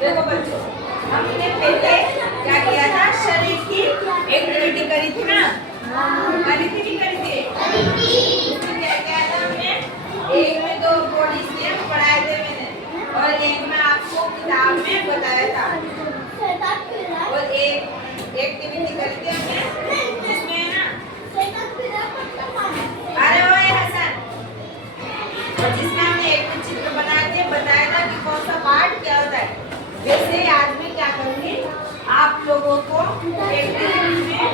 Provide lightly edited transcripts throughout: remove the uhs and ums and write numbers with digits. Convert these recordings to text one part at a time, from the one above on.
देखो बच्चों, हमने पहले क्या किया था, शरीर की एक्टिविटी करी थी ना, करी थी नहीं करी थी? उसमें क्या किया था हमने, एक में दो बॉडी से पढ़ाए थे मैंने, और एक में आपको किताब में बताया था, और एक एक्टिविटी करी थी हमने जिसमें है ना, अरे ओए हसन, और जिसमें हमने एक चित्र बनाए थे, बताया था कि कौन सा पार्ट क्या होता है। वैसे आज मैं क्या करूंगी, आप लोगों को एक्टिविटी में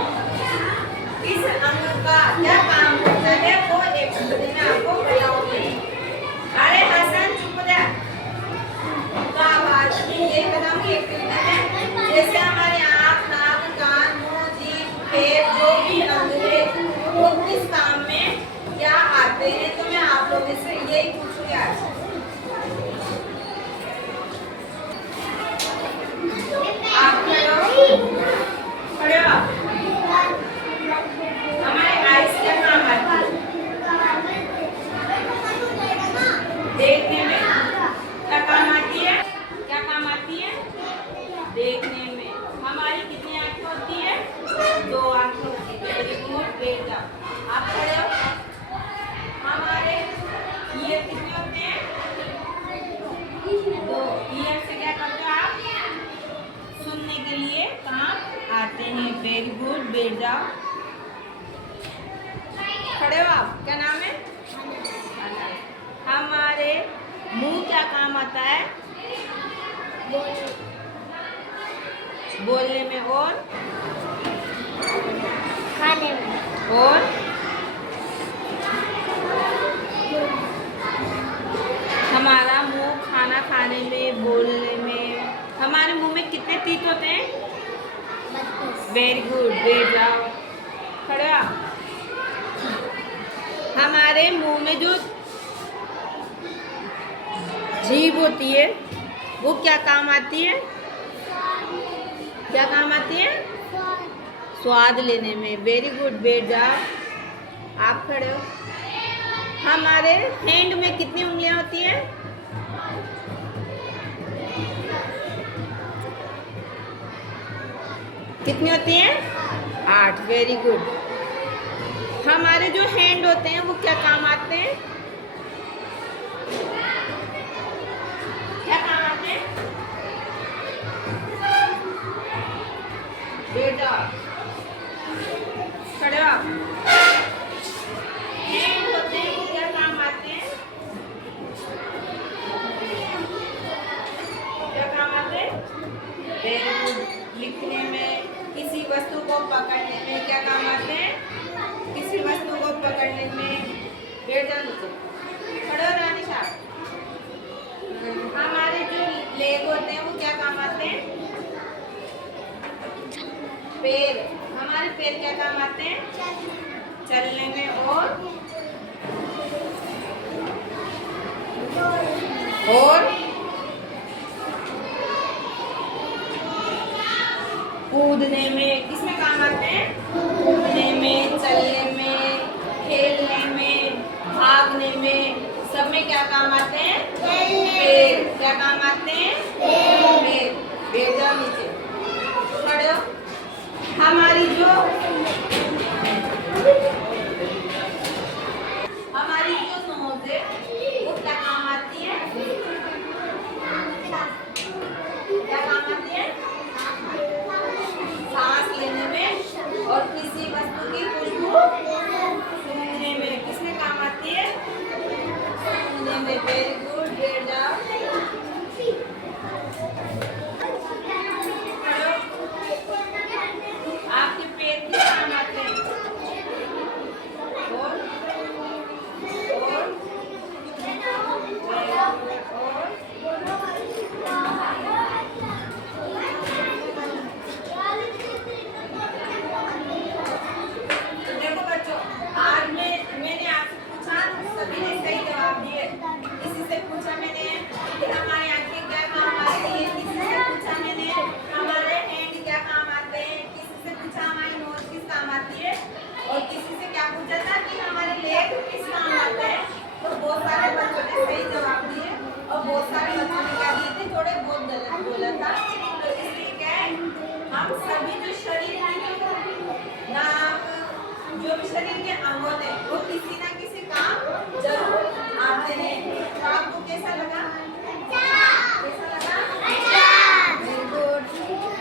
किस अंग का क्या काम होता है वो एक्टिविटी में आपको बताऊंगी। अरे हसन चुप जा, तो अब आज मैं ये बताऊंगी एक्टिविटी में, जैसे हमारे आँख, नाक, कान, मुंह, जीभ, पेट, जो भी अंग है वो किस काम में क्या आते हैं, तो मैं आप लोगों से यही पूछूंगी आज। आप खड़े हो, हमारे आइस क्या काम आती है, देखने में क्या काम आती है, क्या काम आती है, देखने में। हमारी कितनी आंखें होती है, दो आंखें होती है। वेरी गुड बेटा, आप खड़े हो। हमारे ईयर कितने होते हैं, दो। ईयर से क्या करते हो आप, सुनने के लिए काम आते हैं। वेरी गुड, बैठ जाओ, खड़े हो आप, क्या नाम है, हमारे मुंह क्या काम आता है, बोलने में और खाने में और हमारा मुंह खाना खाने में, बोलने में। हमारे मुंह में कितने तीत होते हैं, 32। वेरी गुड, बैठ जाओ, खड़े हो। हमारे मुंह में जो जीभ होती है वो क्या काम आती है, क्या काम आती है, स्वाद लेने में। वेरी गुड, बैठ जाओ, आप खड़े हो। हमारे हैंड में कितनी उंगलियां होती हैं, कितनी होती हैं, 8। Very good. हमारे जो हैंड होते हैं वो क्या काम आते हैं, क्या काम आते हैं, बैठ जाओ, खड़े हो। हैंड होते हैं वो क्या काम आते हैं, क्या काम आते हैं, वेरी गुड। लिखने में, किसी वस्तु को पकड़ने में क्या काम आते हैं, किसी वस्तु को पकड़ने में। बैठ जाओ नीचे, खड़े हो रानी साहब। हमारे जो लेग होते हैं वो क्या काम आते हैं, पैर। हमारे पैर क्या काम आते हैं, चलने में और कूदने में। किसमें काम आते हैं, कूदने में, चलने में, खेलने में, भागने में, सब में क्या काम आते हैं, पैर। क्या काम आते हैं, पैर। बैठ जाओ नीचे, खड़े हो। हमारी जो नोज है वो क्या काम आती है, क्या काम आती है, सांस लेने में और किसी वस्तु की खुशबू सूंघने में। किसमें काम आती है, सूंघने में। वेरी गुड, बैठ जाओ। थोड़े बहुत गलत बोला था, तो इसलिए क्या है, हम सभी जो शरीर की जो नाक, जो भी शरीर के अंगों ने वो किसी ना किसी काम जरूर